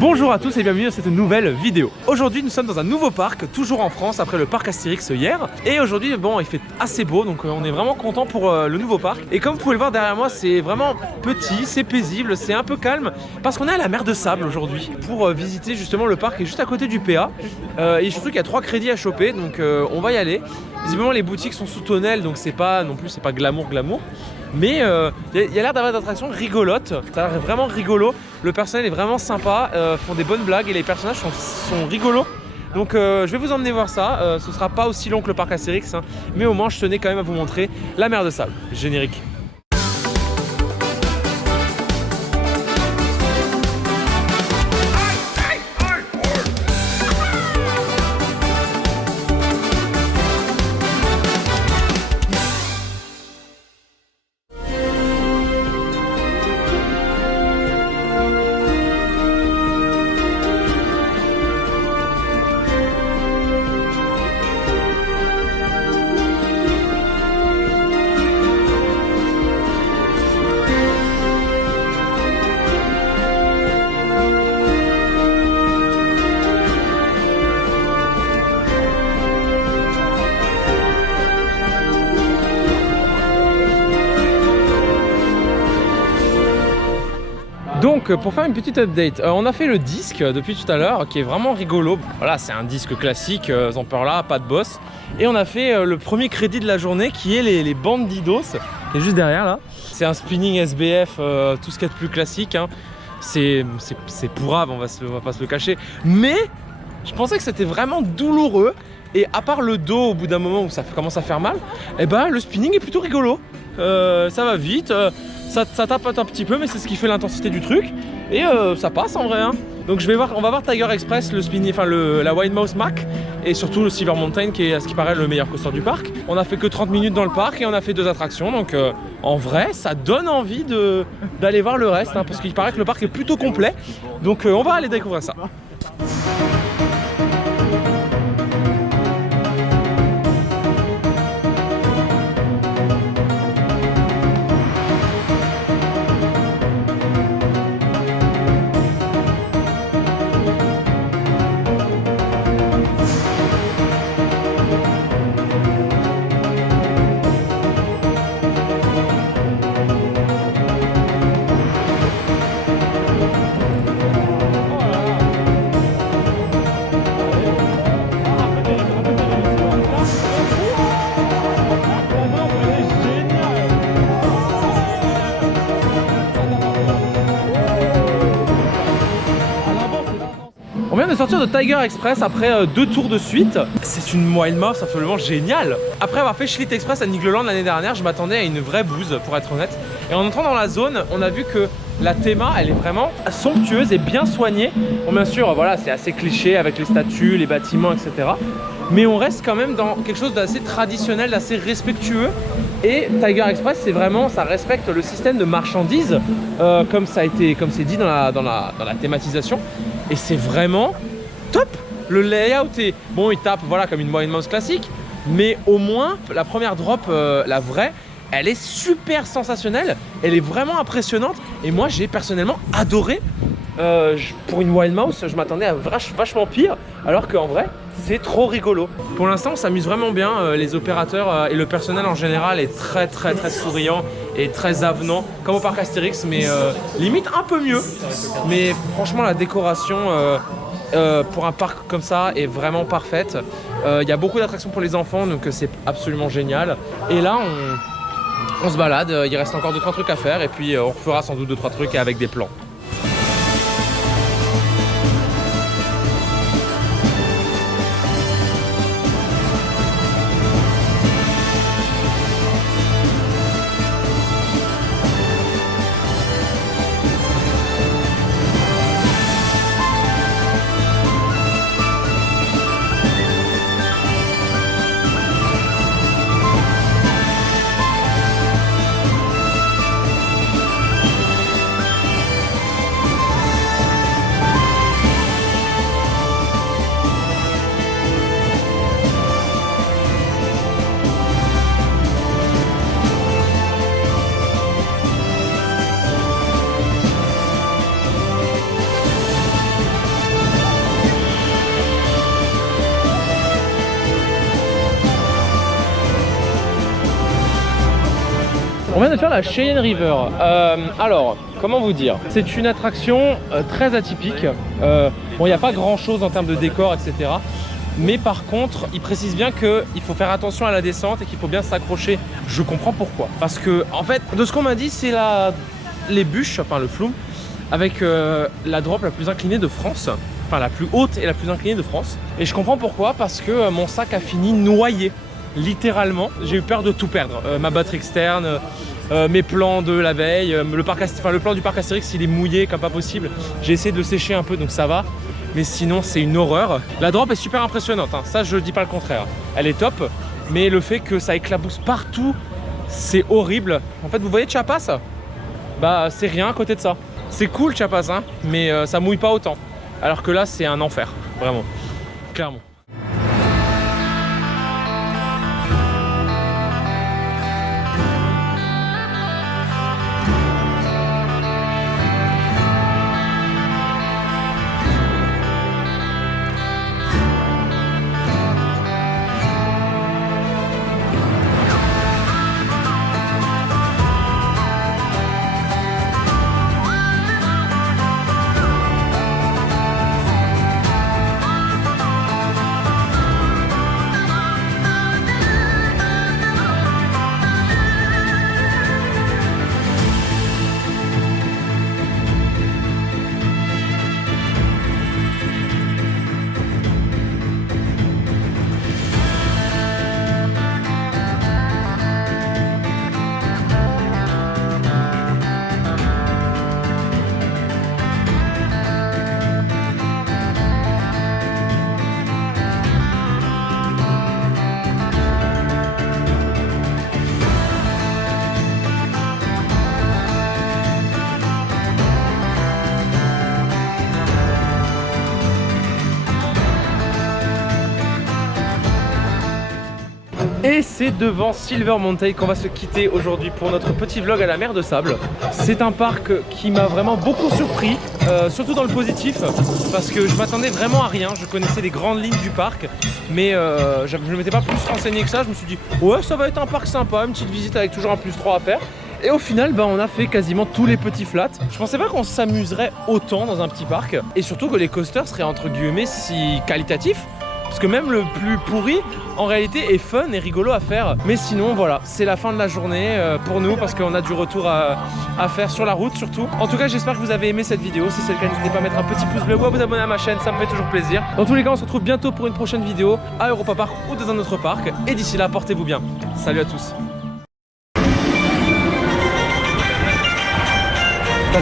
Bonjour à tous et bienvenue dans cette nouvelle vidéo. Aujourd'hui nous sommes dans un nouveau parc, toujours en France après le parc Astérix hier. Et aujourd'hui bon il fait assez beau donc on est vraiment content pour le nouveau parc. Et comme vous pouvez le voir derrière moi c'est vraiment petit, c'est paisible, c'est un peu calme. Parce qu'on est à la mer de Sable aujourd'hui pour visiter justement le parc qui est juste à côté du PA. Et surtout qu'il y a 3 crédits à choper donc on va y aller. Visiblement les boutiques sont sous tonnelle donc c'est pas non plus c'est pas glamour. Mais il y a l'air d'avoir d'attractions rigolotes, ça a l'air vraiment rigolo. Le personnel est vraiment sympa, font des bonnes blagues et les personnages sont rigolos. Donc je vais vous emmener voir ça, ce sera pas aussi long que le parc Astérix hein, mais au moins je tenais quand même à vous montrer la mer de Sable. Générique. Donc pour faire une petite update, on a fait le disque depuis tout à l'heure qui est vraiment rigolo. Voilà, c'est un disque classique, Zamperla, pas de boss. Et on a fait le premier crédit de la journée qui est les Bandidos, qui est juste derrière là. C'est un spinning SBF, tout ce qu'il y a de plus classique. Hein. C'est pourrave, on va pas se le cacher. Mais je pensais que c'était vraiment douloureux. Et à part le dos au bout d'un moment où ça commence à faire mal, et ben le spinning est plutôt rigolo. Ça va vite. Ça tape un petit peu mais c'est ce qui fait l'intensité du truc et ça passe en vrai hein. Donc on va voir Tiger Express, le spinning, enfin la Wild Mouse Mac et surtout le Silver Mountain qui est à ce qui paraît le meilleur coaster du parc. On a fait que 30 minutes dans le parc et on a fait 2 attractions donc en vrai ça donne envie d'aller voir le reste hein, parce qu'il paraît que le parc est plutôt complet donc on va aller découvrir ça. On vient de sortir de Tiger Express après 2 tours de suite. C'est une Wild Mouse absolument géniale. Après avoir fait Schlitt Express à Nigloland l'année dernière, je m'attendais à une vraie bouse pour être honnête. Et en entrant dans la zone, on a vu que la théma, elle est vraiment somptueuse et bien soignée. Bon, bien sûr, voilà, c'est assez cliché avec les statues, les bâtiments, etc. Mais on reste quand même dans quelque chose d'assez traditionnel, d'assez respectueux. Et Tiger Express, c'est vraiment, ça respecte le système de marchandises, comme c'est dit dans la thématisation. Et c'est vraiment top. Le layout est bon, il tape voilà comme une Wild Mouse classique, mais au moins la première drop, la vraie, elle est super sensationnelle. Elle est vraiment impressionnante. Et moi, j'ai personnellement adoré. Pour une Wild Mouse, je m'attendais à vachement pire, alors qu'en vrai, c'est trop rigolo. Pour l'instant, on s'amuse vraiment bien. Les opérateurs et le personnel en général est très souriant et très avenant, comme au parc Astérix, mais limite un peu mieux. Mais franchement, la décoration pour un parc comme ça est vraiment parfaite. Il y a beaucoup d'attractions pour les enfants, donc c'est absolument génial. Et là, on se balade. Il reste encore 2-3 trucs à faire, et puis on refera sans doute 2-3 trucs avec des plans. On vient de faire la Cheyenne River. Alors, comment vous dire? C'est une attraction très atypique. Bon, il n'y a pas grand chose en termes de décor, etc. Mais par contre, il précise bien qu'il faut faire attention à la descente et qu'il faut bien s'accrocher. Je comprends pourquoi. Parce que, en fait, de ce qu'on m'a dit, c'est les bûches, enfin le flume, avec la drop la plus inclinée de France. Enfin, la plus haute et la plus inclinée de France. Et je comprends pourquoi, parce que mon sac a fini noyé. Littéralement, j'ai eu peur de tout perdre. Ma batterie externe, mes plans de la veille, le plan du parc Astérix, il est mouillé comme pas possible. J'ai essayé de le sécher un peu, donc ça va. Mais sinon, c'est une horreur. La drop est super impressionnante, hein. Ça, je dis pas le contraire. Elle est top, mais le fait que ça éclabousse partout, c'est horrible. En fait, vous voyez Chiapas? Bah, c'est rien à côté de ça. C'est cool Chiapas, hein, mais ça mouille pas autant. Alors que là, c'est un enfer, vraiment, clairement. Et c'est devant Silver Mountain qu'on va se quitter aujourd'hui pour notre petit vlog à la mer de sable. C'est un parc qui m'a vraiment beaucoup surpris, surtout dans le positif, parce que je m'attendais vraiment à rien. Je connaissais les grandes lignes du parc, mais je ne m'étais pas plus renseigné que ça. Je me suis dit, ouais, ça va être un parc sympa, une petite visite avec toujours un +3 à faire. Et au final, bah, on a fait quasiment tous les petits flats. Je pensais pas qu'on s'amuserait autant dans un petit parc, et surtout que les coasters seraient entre guillemets si qualitatifs. Parce que même le plus pourri, en réalité, est fun et rigolo à faire. Mais sinon, voilà, c'est la fin de la journée pour nous parce qu'on a du retour à faire sur la route surtout. En tout cas, j'espère que vous avez aimé cette vidéo. Si c'est le cas, n'hésitez pas à mettre un petit pouce bleu ou à vous abonner à ma chaîne, ça me fait toujours plaisir. Dans tous les cas, on se retrouve bientôt pour une prochaine vidéo à Europa Park ou dans un autre parc. Et d'ici là, portez-vous bien. Salut à tous. Ta